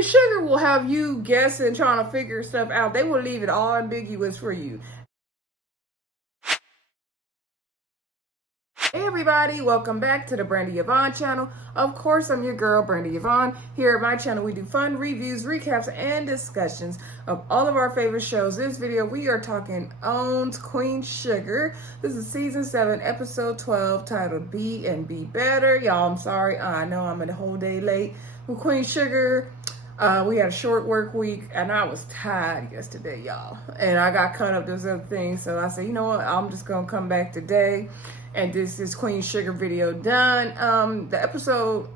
Queen Sugar will have you guessing, trying to figure stuff out. They will leave it all ambiguous for you. Hey everybody, welcome back to the Brandy Yvonne channel. Of course, I'm your girl, Brandy Yvonne. Here at my channel, we do fun reviews, recaps, and discussions of all of our favorite shows. This video, we are talking Owns Queen Sugar. This is season 7, episode 12, titled Be and Be Better. Y'all, I'm sorry. I know I'm a whole day late with Queen Sugar. We had a short work week, and I was tired yesterday, y'all. And I got caught up with other things, so I said, you know what? I'm just going to come back today. And this is Queen Sugar video done. The episode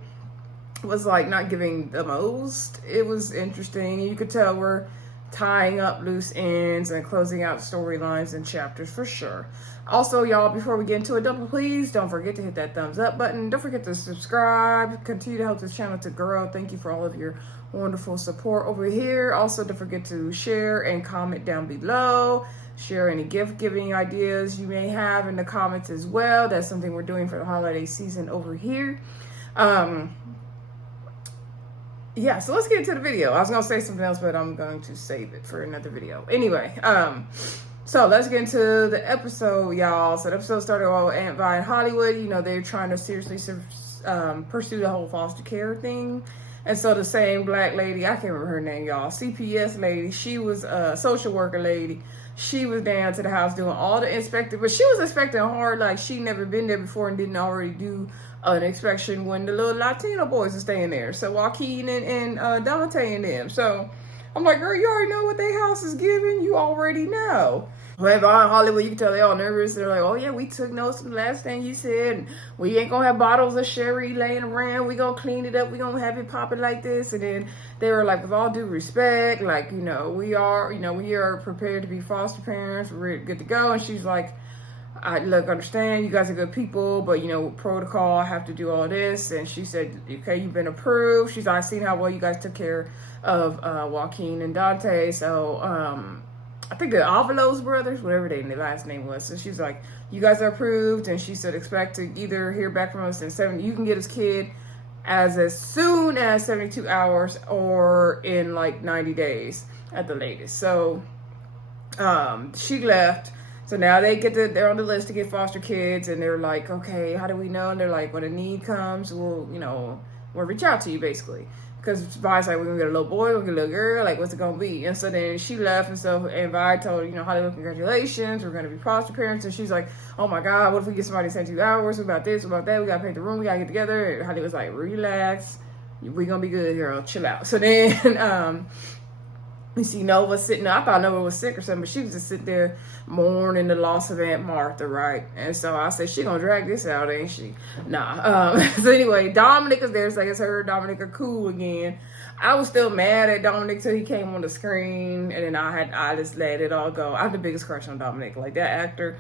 was like not giving the most. It was interesting. You could tell we're tying up loose ends and closing out storylines and chapters for sure. Also, y'all, before we get into it, please don't forget to hit that thumbs up button. Don't forget to subscribe. Continue to help this channel to grow. Thank you for all of your wonderful support over here. Also, don't forget to share and comment down below. Share any gift giving ideas you may have in the comments as well. That's something we're doing for the holiday season over here. Yeah, so let's get into the video. I was gonna say something else, but I'm going to save it for another video. Anyway, so let's get into the episode, y'all. So the episode started with Aunt Vi in Hollywood. You know, they're trying to seriously pursue the whole foster care thing. And so the same black lady, I can't remember her name, y'all, CPS lady, she was a social worker lady. She was down to the house doing all the inspecting, but she was inspecting hard like she never been there before and didn't already do an inspection when the little Latino boys are staying there. So Joaquin and Dante and them. So I'm like, girl, you already know what their house is giving. You already know. Whenever in Hollywood, you can tell they all nervous. They're like, oh yeah, we took notes from the last thing you said. And we ain't gonna have bottles of sherry laying around. We gonna clean it up. We gonna have it popping like this. And then they were like, with all due respect, like, we are prepared to be foster parents. We're good to go. And she's like, I understand you guys are good people, but protocol, I have to do all this. And she said, okay, you've been approved. She's like, I seen how well you guys took care of Joaquin and Dante. So, I think the Avalos brothers, whatever their last name was. So she's like, you guys are approved. And she said, expect to either hear back from us in 70. You can get his kid as soon as 72 hours or in like 90 days at the latest. So she left. So now they're on the list to get foster kids. And they're like, okay, how do we know? And they're like, when a need comes, we'll reach out to you basically. Because Vi's like, we're going to get a little boy, we're going to get a little girl, like, what's it going to be? And so then she left, and Vi told her, Hollywood, congratulations, we're going to be foster parents. And she's like, oh my God, what if we get somebody in 72 hours? What about this, what about that? We got to pay the room, we got to get together. And Hollywood's like, relax, we're going to be good, girl, chill out. So then, we see Nova sitting there. I thought Nova was sick or something, but she was just sitting there mourning the loss of Aunt Martha, right? And so I said, she gonna drag this out, ain't she? Nah. So anyway, Dominic is there. So I guess her and Dominic are cool again. I was still mad at Dominic till he came on the screen, and then I just let it all go. I have the biggest crush on Dominic. Like, that actor,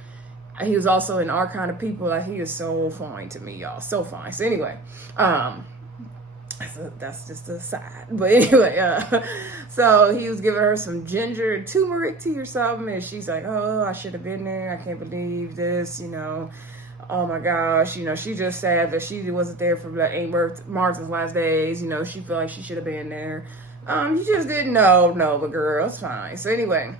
he was also in Our Kind of People. Like, he is so fine to me, y'all. So fine. So anyway, so that's just a side. But anyway, so he was giving her some ginger and turmeric tea or something, and she's like, oh, I should have been there. I can't believe this, Oh my gosh, she just sad that she wasn't there for Aunt Martha's last days. She felt like she should have been there. You just didn't know, but girl, it's fine. So anyway,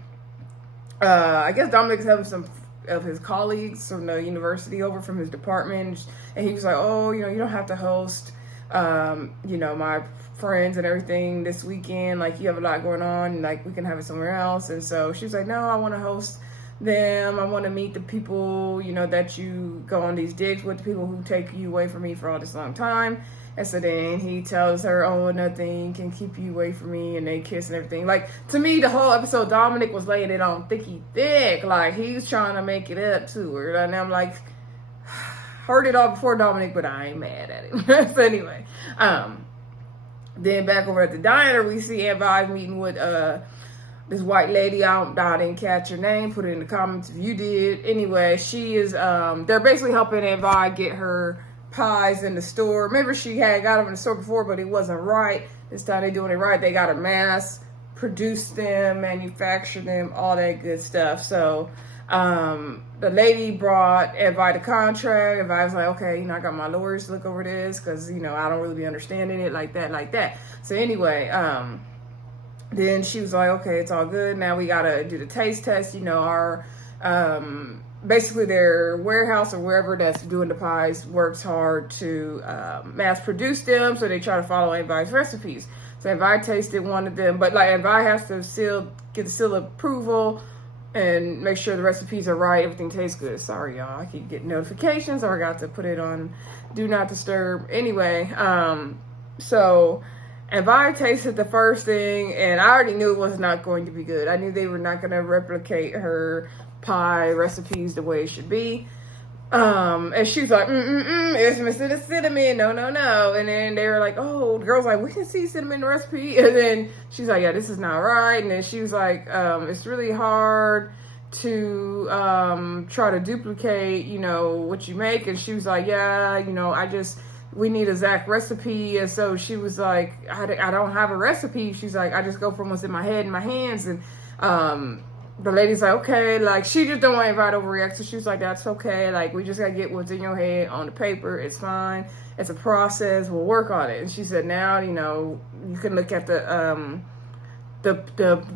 I guess Dominic's having some of his colleagues from the university over from his department, and he was like, oh, you don't have to host my friends and everything this weekend, like, you have a lot going on, like, we can have it somewhere else. And so she was like, no, I want to host them. I want to meet the people, that you go on these digs with, the people who take you away from me for all this long time. And so then he tells her, oh, nothing can keep you away from me, and they kiss and everything. Like, to me, the whole episode, Dominic was laying it on thick, like, he's trying to make it up to her. And I'm like, heard it all before Dominic, but I ain't mad at him. So anyway, then back over at the diner, we see Aunt Vi meeting with this white lady. I didn't catch her name. Put it in the comments if you did. Anyway, she is, they're basically helping Aunt Vi get her pies in the store. Remember, she had got them in the store before, but it wasn't right. This time they're doing it right. They got to mass produce them, manufacture them, all that good stuff. So The lady brought Advi the contract. Advi was like, okay, I got my lawyers to look over this because, I don't really be understanding it like that. So anyway, then she was like, okay, it's all good. Now we got to do the taste test. Our, basically their warehouse or wherever that's doing the pies works hard to mass produce them. So they try to follow Advi's recipes. So Advi tasted one of them, but Advi has to get the seal of approval and make sure the recipes are right, everything tastes good. Sorry, y'all, I keep getting notifications, or I got to put it on Do Not Disturb. Anyway, so Advi tasted the first thing, and I already knew it was not going to be good. I knew they were not going to replicate her pie recipes the way it should be. And she was like, it's missing the cinnamon, no. And then they were like, oh, the girl's like, we can see cinnamon in the recipe. And then she's like, yeah, this is not right. And then she was like, it's really hard to try to duplicate, what you make. And she was like, yeah, we need a exact recipe. And so she was like, I don't have a recipe. She's like, I just go from what's in my head and my hands. And the lady's like, okay, she just don't want anybody to overreact. So she was like, that's okay. We just got to get what's in your head on the paper. It's fine. It's a process. We'll work on it. And she said, now, you can look at the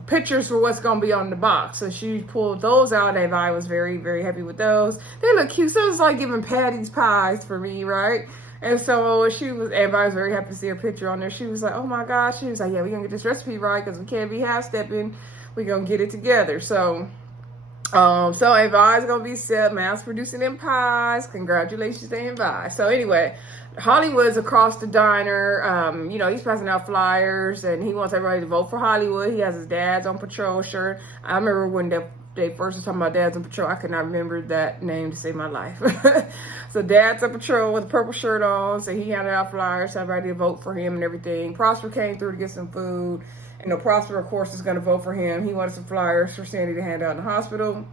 pictures for what's going to be on the box. So she pulled those out. And I was very, very happy with those. They look cute. So it was like giving Patty's pies for me, right? And so everybody was very happy to see her picture on there. She was like, oh my gosh. She was like, yeah, we're going to get this recipe right because we can't be half-stepping. We're going to get it together. So Advi's going to be set, mass producing them pies. Congratulations to Advi. So anyway, Hollywood's across the diner. He's passing out flyers and he wants everybody to vote for Hollywood. He has his Dad's on Patrol shirt. I remember when they first were talking about Dad's on Patrol. I could not remember that name to save my life. So Dad's on Patrol with a purple shirt on. So he handed out flyers to everybody to vote for him and everything. Prosper came through to get some food. Prosper, of course, is going to vote for him. He wanted some flyers for Sandy to hand out in the hospital.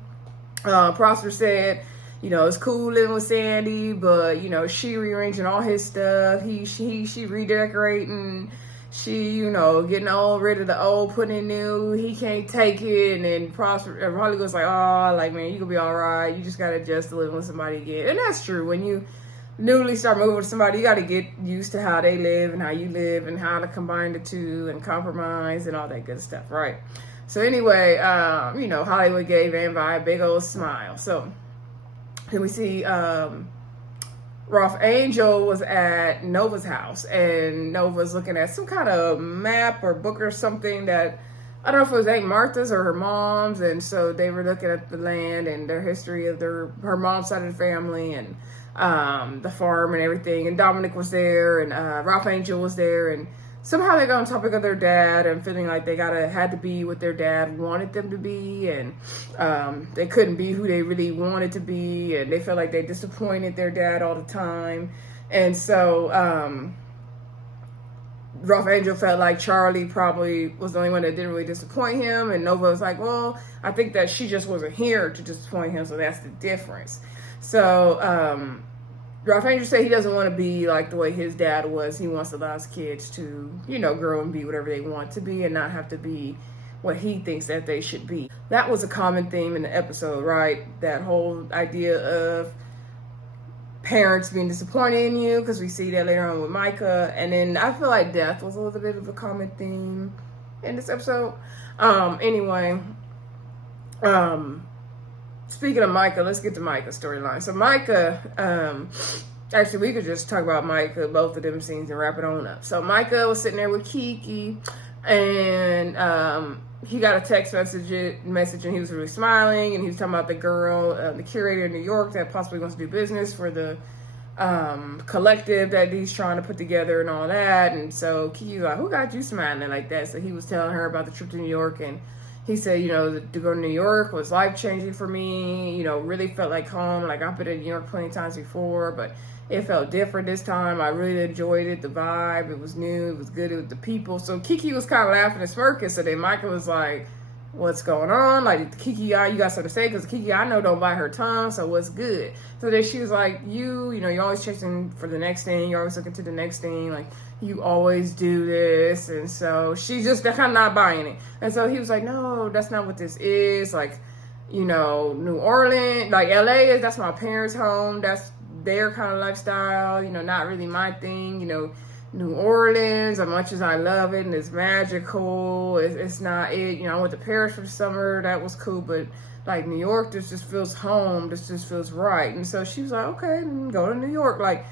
Prosper said, it's cool living with Sandy, but, she rearranging all his stuff. She redecorating. She, getting rid of the old, putting in new. He can't take it. And then Prosper, Holly was like, oh, man, you gonna be all right. You just got to adjust to living with somebody again. And that's true. When you newly start moving with somebody, you got to get used to how they live and how you live and how to combine the two and compromise and all that good stuff, right? So anyway, Hollywood gave Advi a big old smile. So then we see Ralph Angel was at Nova's house, and Nova's looking at some kind of map or book or something that, I don't know if it was Aunt Martha's or her mom's, and so they were looking at the land and their history of her mom's side of the family and the farm and everything. And Dominic was there, and Ralph Angel was there, and somehow they got on topic of their dad and feeling like they had to be what their dad wanted them to be, and they couldn't be who they really wanted to be, and they felt like they disappointed their dad all the time. And so Ralph Angel felt like Charlie probably was the only one that didn't really disappoint him, and Nova was like, well, I think that she just wasn't here to disappoint him, so that's the difference. So Ralph Angel said he doesn't want to be like the way his dad was. He wants to allow his kids to, grow and be whatever they want to be and not have to be what he thinks that they should be. That was a common theme in the episode, right? That whole idea of parents being disappointed in you, because we see that later on with Micah. And then I feel like death was a little bit of a common theme in this episode. Speaking of Micah, let's get to Micah's storyline. So Micah, actually we could just talk about Micah, both of them scenes, and wrap it on up. So Micah was sitting there with Kiki, and he got a text message and he was really smiling, and he was talking about the girl, the curator in New York that possibly wants to do business for the collective that he's trying to put together and all that. And so Kiki was like, who got you smiling like that? So he was telling her about the trip to New York, and he said, to go to New York was life-changing for me, really felt like home. Like, I've been in New York plenty of times before, but it felt different this time. I really enjoyed it, the vibe. It was new. It was good. It was the people. So Kiki was kind of laughing and smirking. So then Micah was like, what's going on? Like, Kiki, you got something to say? Because Kiki, I know, don't bite her tongue, so what's good? So then she was like, you're always chasing for the next thing. You're always looking to the next thing. Like, you always do this. And so she's just kind of not buying it. And so he was like, no, that's not what this is. Like, New Orleans, like LA that's my parents' home. That's their kind of lifestyle, not really my thing. New Orleans, as much as I love it and it's magical, it's not it. I went to Paris for the summer, that was cool, but like New York, this just feels home, this just feels right. And so she was like, okay, go to New York. Like,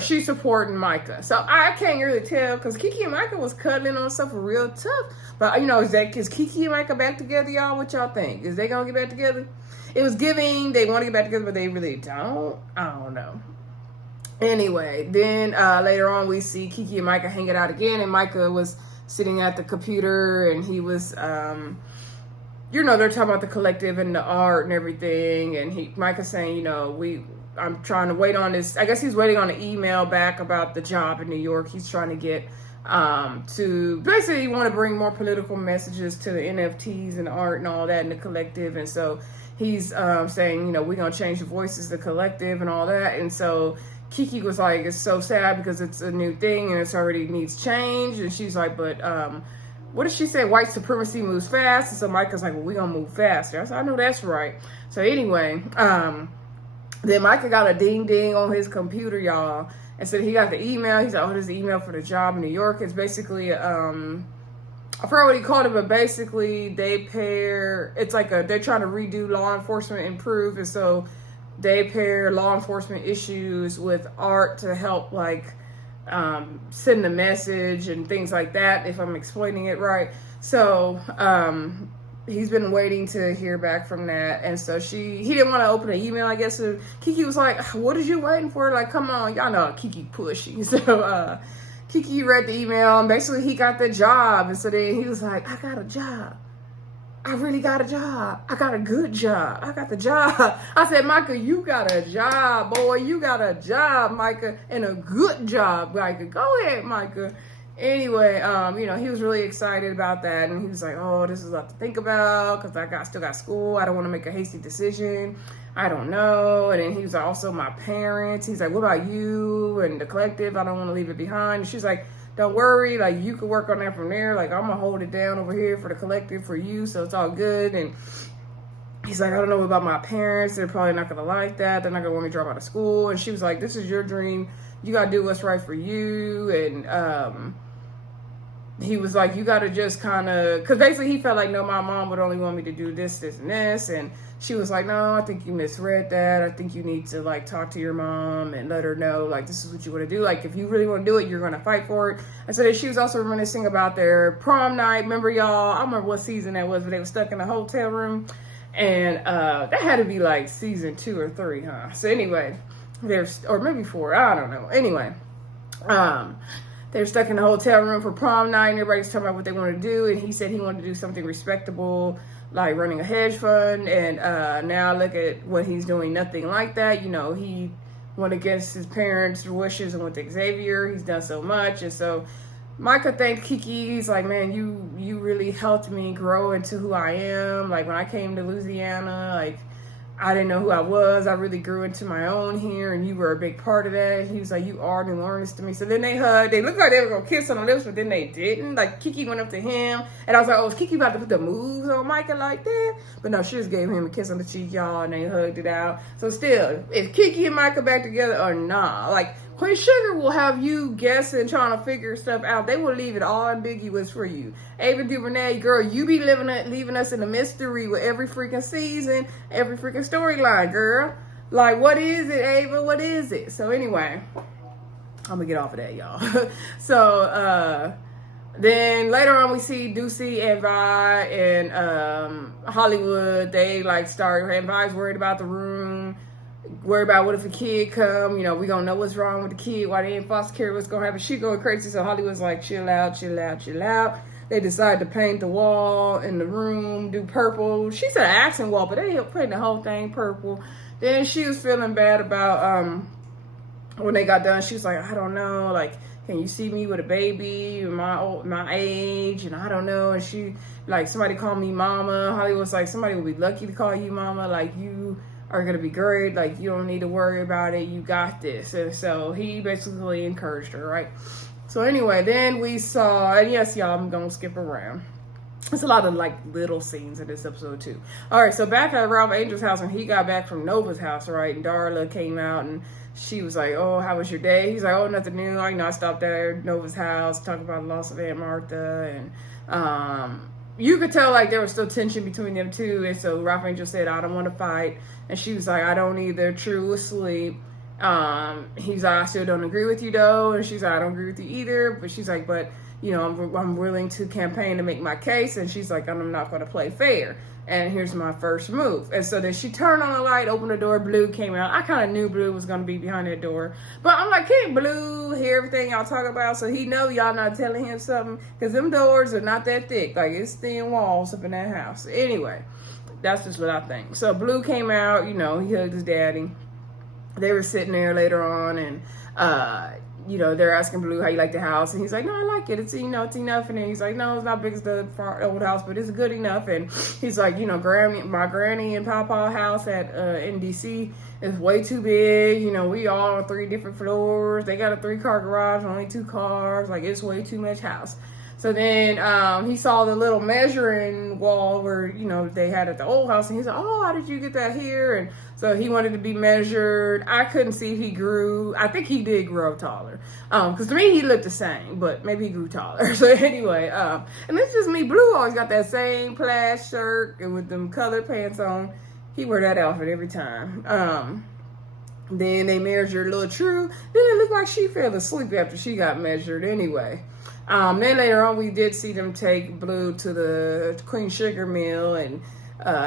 she's supporting Micah. So I can't really tell, because Kiki and Micah was cuddling on stuff real tough. But, is Kiki and Micah back together, y'all? What y'all think? Is they going to get back together? It was giving, they want to get back together, but they really don't. I don't know. Anyway, then later on we see Kiki and Micah hanging out again, and Micah was sitting at the computer, and he was, they're talking about the collective and the art and everything, and Micah's saying, I'm trying to wait on this. I guess he's waiting on an email back about the job in New York. He's trying to get to basically want to bring more political messages to the NFTs and the art and all that in the collective. And so he's saying, we're going to change the voices, the collective and all that. And so Kiki was like, it's so sad because it's a new thing and it's already needs change. And she's like, but what did she say? White supremacy moves fast. And so Micah's like, well, we're going to move faster. I said, I know that's right. So anyway, then Micah got a ding ding on his computer, y'all. And so he got the email. He said, oh, there's the email for the job in New York. It's basically, I forgot what he called it, but basically it's like they're trying to redo law enforcement, improve. And so they pair law enforcement issues with art to help, like, send a message and things like that, if I'm explaining it right. So, he's been waiting to hear back from that. And so he didn't want to open an email, I guess. So Kiki was like, what is you waiting for? Like, come on. Y'all know Kiki pushy. So Kiki read the email, and basically he got the job. And so then he was like, I got a job. I really got a job. I got a good job. I got the job. I said, Micah, you got a job, boy. You got a job, Micah, and a good job, Micah. Go ahead, Micah. Anyway, he was really excited about that, and he was like, oh, this is a lot to think about, because I still got school. I don't want to make a hasty decision. I don't know. And then he was like, also my parents. He's like, what about you and the collective? I don't want to leave it behind. And she's like, don't worry, like, you can work on that from there. Like, I'm going to hold it down over here for the collective for you, so it's all good. And he's like, I don't know about my parents. They're probably not going to like that. They're not going to want me to drop out of school. And she was like, this is your dream. You got to do what's right for you. And he was like, you got to just kind of, because basically he felt like, no, my mom would only want me to do this, this, and this. And she was like, no, I think you misread that. I think you need to, like, talk to your mom and let her know, like, this is what you want to do. Like, if you really want to do it, you're going to fight for it. And so then she was also reminiscing about their prom night. Remember, y'all, I don't remember what season that was, but they were stuck in a hotel room. And that had to be, like, season 2 or 3, huh? So anyway, or maybe 4, I don't know. Anyway, they were stuck in a hotel room for prom night, and everybody's talking about what they want to do. And he said he wanted to do something respectable, like running a hedge fund. And now look at what he's doing. Nothing like that. He went against his parents' wishes and went to Xavier. He's done so much. And so Micah thanked Kiki. He's like, man, you really helped me grow into who I am. Like, when I came to Louisiana, like, I didn't know who I was. I really grew into my own here, and you were a big part of that. He was like, you are New Orleans to me. So then they hugged. They looked like they were going to kiss on the lips, but then they didn't. Like, Kiki went up to him, and I was like, oh, is Kiki about to put the moves on Micah like that? But no, she just gave him a kiss on the cheek, y'all, and they hugged it out. So still, if Kiki and Micah back together or not, like, Queen Sugar will have you guessing, trying to figure stuff out. They will leave it all ambiguous for you. Ava DuVernay, girl, you be leaving us in a mystery with every freaking season, every freaking storyline, girl. Like, what is it, Ava? What is it? So anyway, I'm gonna get off of that, y'all. So then later on we see Ducey and Vi and Hollywood. They like start, and Vi's worried about the room. Worry about what if a kid come, we gonna know what's wrong with the kid, why they ain't foster care, what's gonna happen. She going crazy. So Hollywood's like, chill out. They decide to paint the wall in the room, do purple. She said accent wall, but they paint the whole thing purple. Then she was feeling bad about when they got done. She was like, I don't know, like, can you see me with a baby my age? And I don't know. And she, like, somebody called me mama. Hollywood's like, somebody will be lucky to call you mama. Like, you are going to be great. Like, you don't need to worry about it. You got this. And so he basically encouraged her, right? So anyway, then we saw, and yes, y'all, I'm going to skip around. It's a lot of like little scenes in this episode too. All right, so back at Ralph Angel's house, when he got back from Nova's house, right, and Darla came out and she was like, "Oh, how was your day?" He's like, "Oh, nothing new. I stopped at Nova's house, talking about the loss of Aunt Martha," and you could tell like there was still tension between them two. And so Ralph Angel said, "I don't want to fight," and she was like, "I don't either." True was asleep. He's like, "I still don't agree with you though," and she's like, "I don't agree with you either," but she's like, "But you know, I'm willing to campaign to make my case," and she's like, "I'm not going to play fair, and here's my first move." And so then she turned on the light, opened the door, Blue came out. I kind of knew Blue was going to be behind that door, but I'm like, can't Blue hear everything y'all talk about, so he know y'all not telling him something? Because them doors are not that thick, like it's thin walls up in that house. Anyway, that's just what I think. So Blue came out, you know, he hugged his daddy. They were sitting there later on, and you know, they're asking Blue how you like the house, and he's like, "No, I like it. It's, you know, it's enough." And then he's like, "No, it's not big as the old house, but it's good enough." And he's like, "You know, my granny and Papa house at in DC is way too big. You know, we all on 3 different floors. They got a 3-car garage, only 2 cars. Like, it's way too much house." So then he saw the little measuring wall where, you know, they had at the old house, and he's like, "Oh, how did you get that here?" And so he wanted to be measured. I couldn't see if he grew. I think he did grow taller. Because to me, he looked the same, but maybe he grew taller. So anyway, and it's just me. Blue always got that same plaid shirt and with them colored pants on. He wear that outfit every time. Then they measured little True. Then it looked like she fell asleep after she got measured anyway. Then later on, we did see them take Blue to the Queen Sugar Mill, and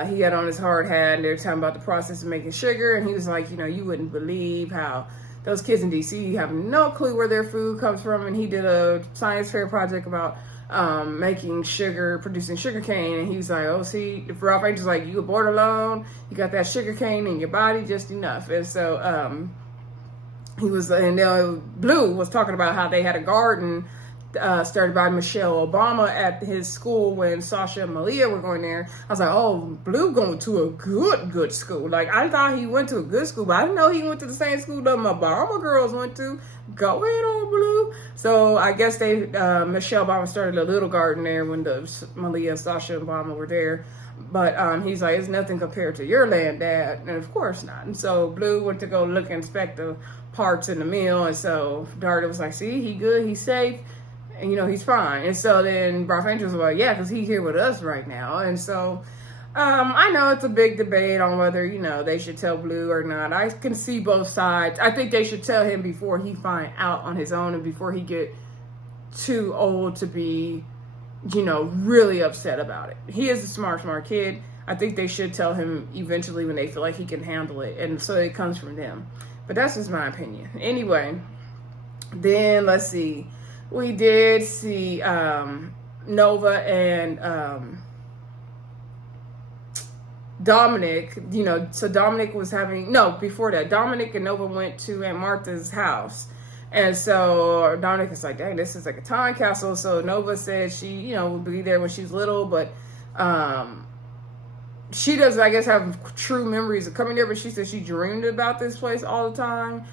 he had on his hard hat, and they were talking about the process of making sugar, and he was like, "You know, you wouldn't believe how those kids in DC have no clue where their food comes from," and he did a science fair project about making sugar, producing sugar cane, and he was like, "Oh, see, if Ralph Angel's like, you were born alone, you got that sugar cane in your body just enough." And so he was, and Blue was talking about how they had a garden started by Michelle Obama at his school when Sasha and Malia were going there. I was like, "Oh, Blue going to a good school." Like, I thought he went to a good school, but I didn't know he went to the same school that my Obama girls went to. Go ahead on, Blue. So I guess Michelle Obama started a little garden there when Malia and Sasha Obama were there. But he's like, "It's nothing compared to your land, Dad." And of course not. And so Blue went to go look and inspect the parts in the mill. And so Darla was like, "See, he good, he's safe. And, you know, he's fine." And so then Ralph Angels was like, "Yeah, because he's here with us right now." And so I know it's a big debate on whether, you know, they should tell Blue or not. I can see both sides. I think they should tell him before he find out on his own and before he get too old to be, you know, really upset about it. He is a smart kid. I think they should tell him eventually when they feel like he can handle it. And so it comes from them. But that's just my opinion. Anyway, then let's see. We did see Nova and Dominic, you know, so Dominic was before that, Dominic and Nova went to Aunt Martha's house. And so Dominic is like, "Dang, this is like a time capsule." So Nova said she, you know, would be there when she's little, but she doesn't, I guess, have true memories of coming there, but she said she dreamed about this place all the time.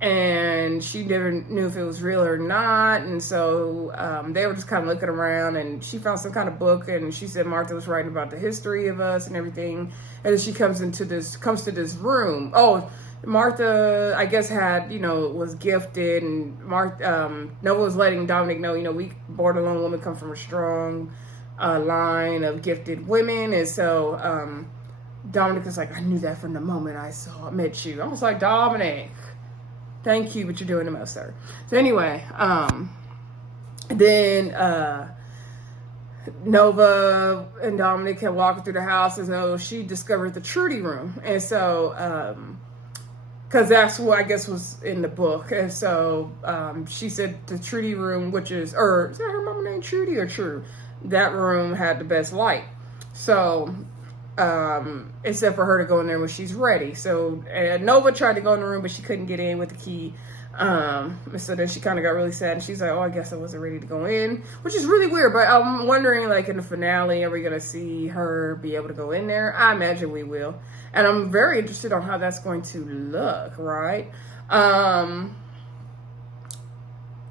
And she never knew if it was real or not. And so they were just kind of looking around, and she found some kind of book, and she said Martha was writing about the history of us and everything. And then she comes to this room. Oh, Martha, I guess, had, you know, was gifted, and Nova was letting Dominic know, you know, we borderline women come from a strong line of gifted women. And so Dominic was like, "I knew that from the moment I met you." I was like, "Dominic, thank you, but you're doing the most, sir." So anyway, then Nova and Dominic had walked through the house, and so she discovered the Trudy room. And so, because that's what I guess was in the book. And so she said the Trudy room, which is that her mama named Trudy or True? That room had the best light. So except for her to go in there when she's ready. So Nova tried to go in the room, but she couldn't get in with the key. So then she kind of got really sad, and she's like, "Oh, I guess I wasn't ready to go in," which is really weird. But I'm wondering, like, in the finale, are we gonna see her be able to go in there? I imagine we will, and I'm very interested on how that's going to look. Right?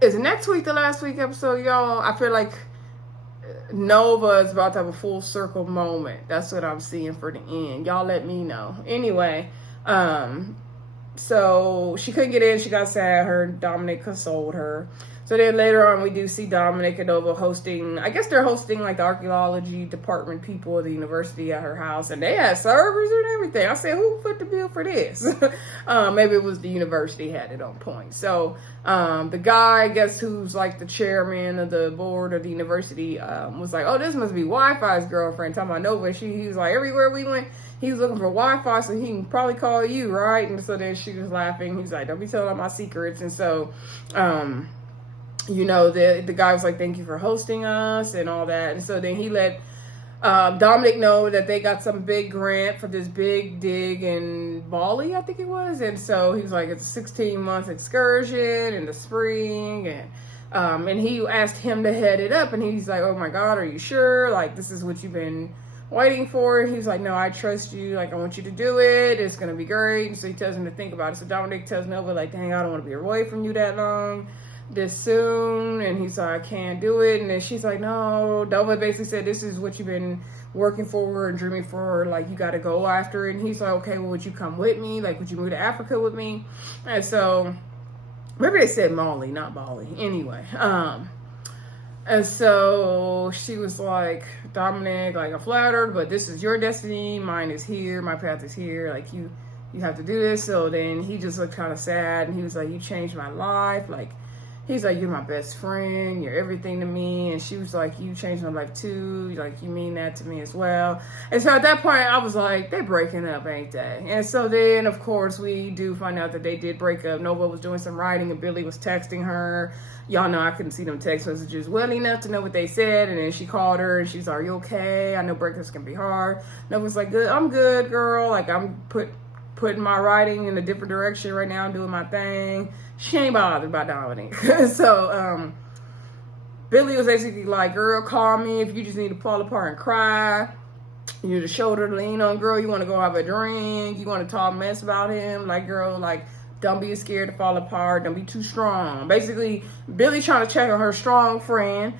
Is next week the last week episode, y'all? I feel like Nova is about to have a full circle moment. That's what I'm seeing for the end. Y'all let me know. Anyway, so she couldn't get in. She got sad. Her Dominic consoled her. So then later on, we do see Dominic and Nova hosting, I guess they're hosting like the archaeology department people of the university at her house. And they had servers and everything. I said, who put the bill for this? Maybe it was the university had it on point. So the guy, I guess, who's like the chairman of the board of the university was like, oh, this must be Wi-Fi's girlfriend. Talking about Nova. He was like, everywhere we went, he was looking for Wi-Fi, so he can probably call you, right? And so then she was laughing. He's like, don't be telling all my secrets. And so, you know, the guy was like, thank you for hosting us and all that. And so then he let Dominic know that they got some big grant for this big dig in Bali, I think it was. And so he was like, it's a 16-month excursion in the spring. And he asked him to head it up. And he's like, oh my God, are you sure? Like, this is what you've been waiting for. He's like, no, I trust you. Like, I want you to do it. It's going to be great. And so he tells him to think about it. So Dominic tells Nova, like, dang, I don't want to be away from you that long, this soon. And he's like, I can't do it. And then she's like, no. Nova basically said, this is what you've been working for and dreaming for. Like, you got to go after it. And he's like, okay, well, would you come with me? Like, would you move to Africa with me? And so maybe they said Mali, not Bali. Anyway, and so she was like, Dominic, like, I'm flattered, but this is your destiny. Mine is here. My path is here. Like, you have to do this. So then he just looked kind of sad. And he was like, you changed my life. Like, he's like, you're my best friend. You're everything to me. And she was like, you changed my life too. Like, you mean that to me as well. And so at that point, I was like, they're breaking up, ain't they? And so then, of course, we do find out that they did break up. Nova was doing some writing and Billy was texting her. Y'all know I couldn't see them text messages well enough to know what they said. And then she called her and she's like, are you okay? I know breakups can be hard. Nova's like, good. I'm good, girl. Like, I'm putting my writing in a different direction right now. I'm doing my thing. She ain't bothered by Dominic. So Billy was basically like, girl, call me if you just need to fall apart and cry. You need a shoulder to lean on, girl. You want to go have a drink. You want to talk mess about him. Like, girl, like, don't be scared to fall apart. Don't be too strong. Basically, Billy trying to check on her strong friend.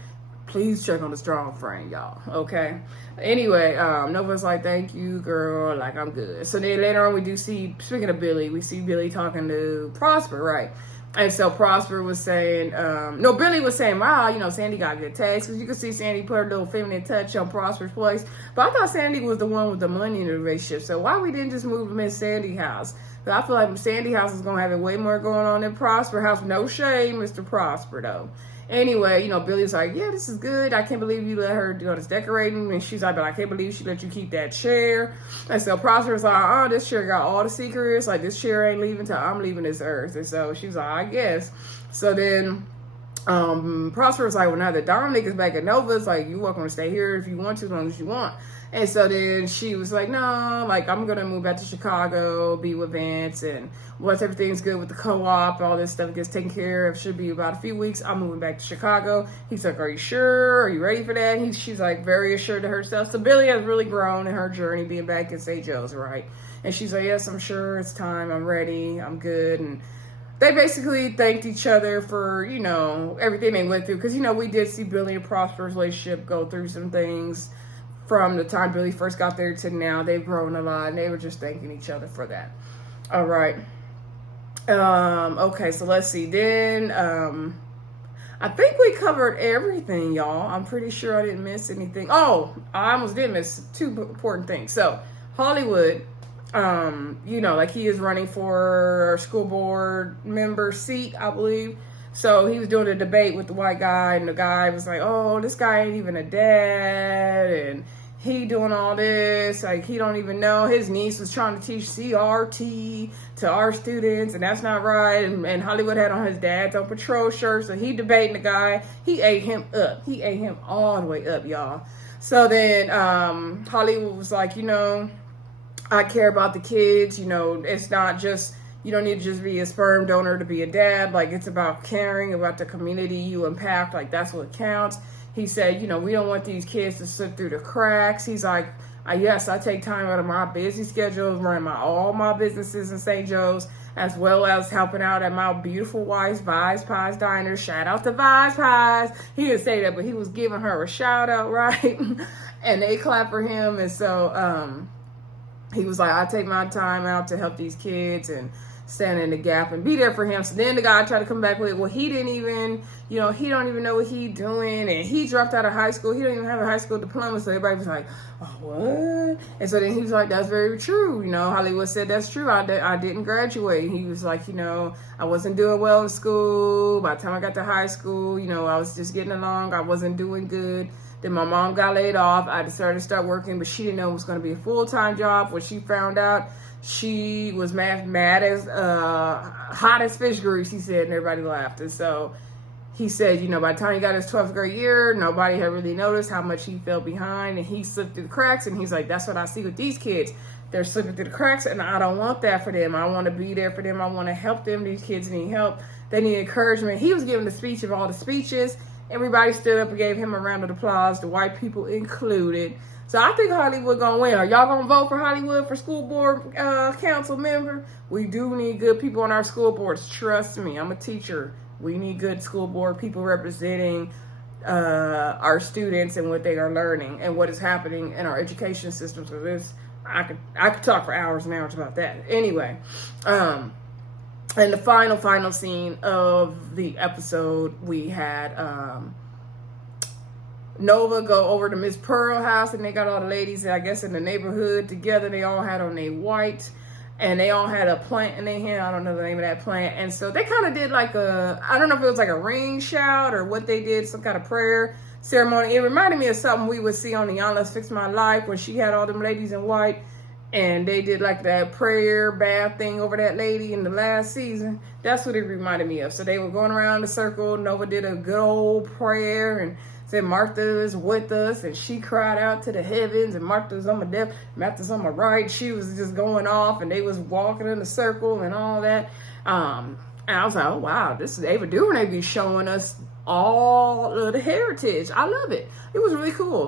Please check on the strong friend, y'all. Okay? Anyway, Nova's like, thank you, girl. Like, I'm good. So then later on, we do see, speaking of Billy, we see Billy talking to Prosper, right? And so Prosper was saying, Billy was saying, wow, you know, Sandy got good taste. Because you can see Sandy put her little feminine touch on Prosper's place. But I thought Sandy was the one with the money in the relationship. So why we didn't just move to Miss Sandy house? But I feel like Sandy house is going to have it way more going on than Prosper house. No shade, Mr. Prosper, though. Anyway, you know, Billy's like, yeah, this is good. I can't believe you let her do all this decorating. And she's like, but I can't believe she let you keep that chair. And so Prosper's like, oh, this chair got all the secrets. Like, this chair ain't leaving till I'm leaving this earth. And so she's like, I guess. So then Prosper was like, well, now that Dominic is back at Nova's, like, you're welcome to stay here if you want to, as long as you want. And so then she was like, no, like, I'm going to move back to Chicago, be with Vince, and once everything's good with the co-op, all this stuff gets taken care of, should be about a few weeks, I'm moving back to Chicago. He's like, are you sure? Are you ready for that? She's like very assured to herself. So Billy has really grown in her journey being back in St. Joe's, right? And she's like, yes, I'm sure, it's time, I'm ready, I'm good. And they basically thanked each other for, you know, everything they went through. Because, you know, we did see Billy and Prosper's relationship go through some things. From the time Billy first got there to now, they've grown a lot, and they were just thanking each other for that. All right. Okay, so let's see. Then, I think we covered everything, y'all. I'm pretty sure I didn't miss anything. Oh, I almost did miss two important things. So, Hollywood, you know, like he is running for school board member seat, I believe. So he was doing a debate with the white guy, and the guy was like, oh, this guy ain't even a dad, and he doing all this, like, he don't even know. His niece was trying to teach CRT to our students, and that's not right. And Hollywood had on his dad's on patrol shirt, so he debating the guy. He ate him up. He ate him all the way up, y'all. So then Hollywood was like, you know, I care about the kids. You know, it's not just, you don't need to just be a sperm donor to be a dad. Like, it's about caring about the community you impact. Like, that's what counts. He said, you know, we don't want these kids to slip through the cracks. He's like, Yes, I take time out of my busy schedule, running all my businesses in St. Joe's, as well as helping out at my beautiful wife's Vi's Pies Diner. Shout out to Vi's Pies. He didn't say that, but he was giving her a shout out, right? And they clapped for him. And so he was like, I take my time out to help these kids and stand in the gap and be there for him. So then the guy tried to come back with, well, he didn't even, he don't even know what he's doing, and he dropped out of high school. He don't even have a high school diploma. So everybody was like, oh, what? And so then he was like, that's very true. Hollywood said that's true. I didn't graduate. He was like, I wasn't doing well in school. By the time I got to high school, I was just getting along. I wasn't doing good. Then my mom got laid off. I decided to start working, but she didn't know it was going to be a full-time job. When she found out, she was mad as hot as fish grease, he said, and everybody laughed. And so he said, by the time he got his 12th grade year, nobody had really noticed how much he fell behind, and he slipped through the cracks. And he's like, that's what I see with these kids. They're slipping through the cracks, and I don't want that for them. I want to be there for them. I want to help them. These kids need help. They need encouragement. He was giving the speech of all the speeches. Everybody stood up and gave him a round of applause, the white people included. So I think Hollywood gonna win. Are y'all gonna vote for Hollywood for school board council member? We do need good people on our school boards. Trust me, I'm a teacher. We need good school board people representing our students and what they are learning and what is happening in our education system. So I could talk for hours and hours about that. Anyway, and the final scene of the episode, we had Nova go over to Miss Pearl's house, and they got all the ladies, I guess, in the neighborhood together. They all had on their white, and they all had a plant in their hand. I don't know the name of that plant. And so they kind of did like I don't know if it was like a ring shout or what they did, some kind of prayer ceremony. It reminded me of something we would see on the Let's Fix My Life when she had all them ladies in white, and they did like that prayer bath thing over that lady in the last season. That's what it reminded me of. So they were going around the circle. Nova did a good old prayer and said, Martha is with us, and she cried out to the heavens, and Martha's on my left, Martha's on my right. She was just going off, and they was walking in the circle and all that. And I was like, oh wow, this is Ava DuVernay be showing us all of the heritage. I love it. It was really cool.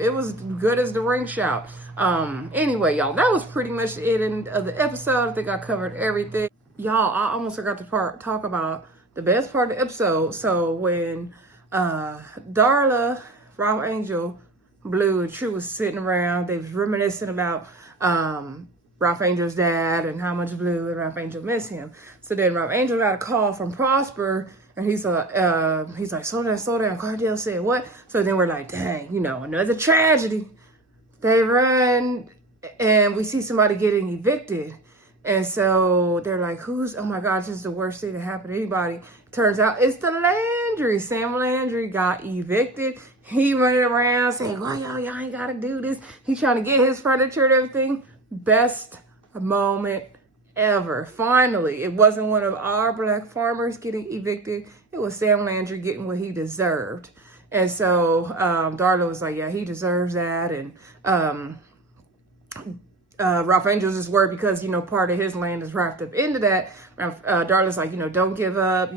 It was good as the ring shout. Anyway, y'all, that was pretty much it of the episode. I think I covered everything. Y'all, I almost forgot to talk about the best part of the episode. So when Darla, Ralph Angel, Blue, and True was sitting around, they was reminiscing about Ralph Angel's dad and how much Blue and Ralph Angel miss him. So then Ralph Angel got a call from Prosper, and he's like, slow down. Cardell said, what? So then we're like, dang, another tragedy. They run, and we see somebody getting evicted. And so they're like, oh my gosh, this is the worst thing that happened to anybody. Turns out it's the Landry. Sam Landry got evicted. He running around saying, why y'all ain't got to do this. He trying to get his furniture and everything. Best moment ever. Finally, it wasn't one of our black farmers getting evicted. It was Sam Landry getting what he deserved. And so Darla was like, yeah, he deserves that. And Ralph Angel's just worried because, part of his land is wrapped up into that. Darla's like, don't give up.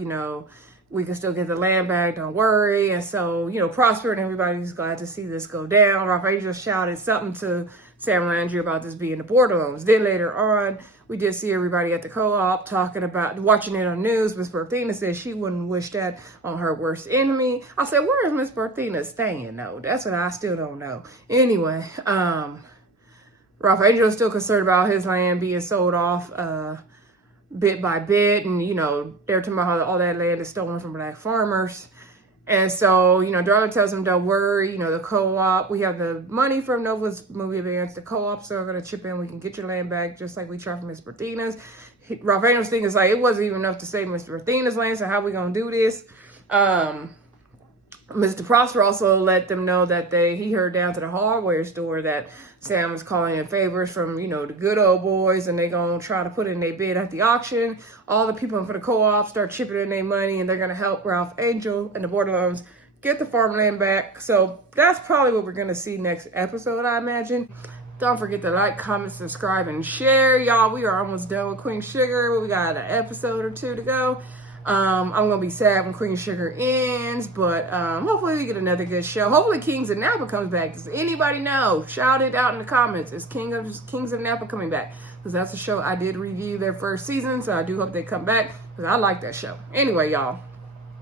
We can still get the land back. Don't worry. And so, Prosper and everybody's glad to see this go down. Ralph Angel shouted something to Sam Landry about this being the border loans. Then later on, we did see everybody at the co-op talking about, watching it on news. Miss Berthina said she wouldn't wish that on her worst enemy. I said, where is Miss Berthina staying, though? That's what I still don't know. Anyway, Ralph Angel is still concerned about his land being sold off bit by bit. And, they're talking about how all that land is stolen from black farmers. And so, Darla tells him, don't worry, the co-op, we have the money from Nova's movie advance. The co-ops are going to chip in. We can get your land back just like we tried from Miss Berthina's. Ralph Angel's thing is like, it wasn't even enough to save Miss Berthina's land, so how we going to do this? Mr. Prosper also let them know that he heard down to the hardware store that Sam was calling in favors from, the good old boys, and they're going to try to put in their bid at the auction. All the people for the co-op start chipping in their money, and they're going to help Ralph Angel and the Borderlands get the farmland back. So that's probably what we're going to see next episode, I imagine. Don't forget to like, comment, subscribe, and share. Y'all, we are almost done with Queen Sugar. We got an episode or two to go. I'm gonna be sad when Queen Sugar ends, but hopefully we get another good show. Hopefully Kings of Napa comes back. Does anybody know? Shout it out in the comments. Is Kings of Napa coming back? Because that's a show I did review their first season, so I do hope they come back because I like that show. Anyway, y'all,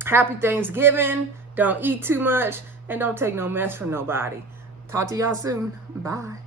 happy Thanksgiving. Don't eat too much and don't take no mess from nobody. Talk to y'all soon. Bye.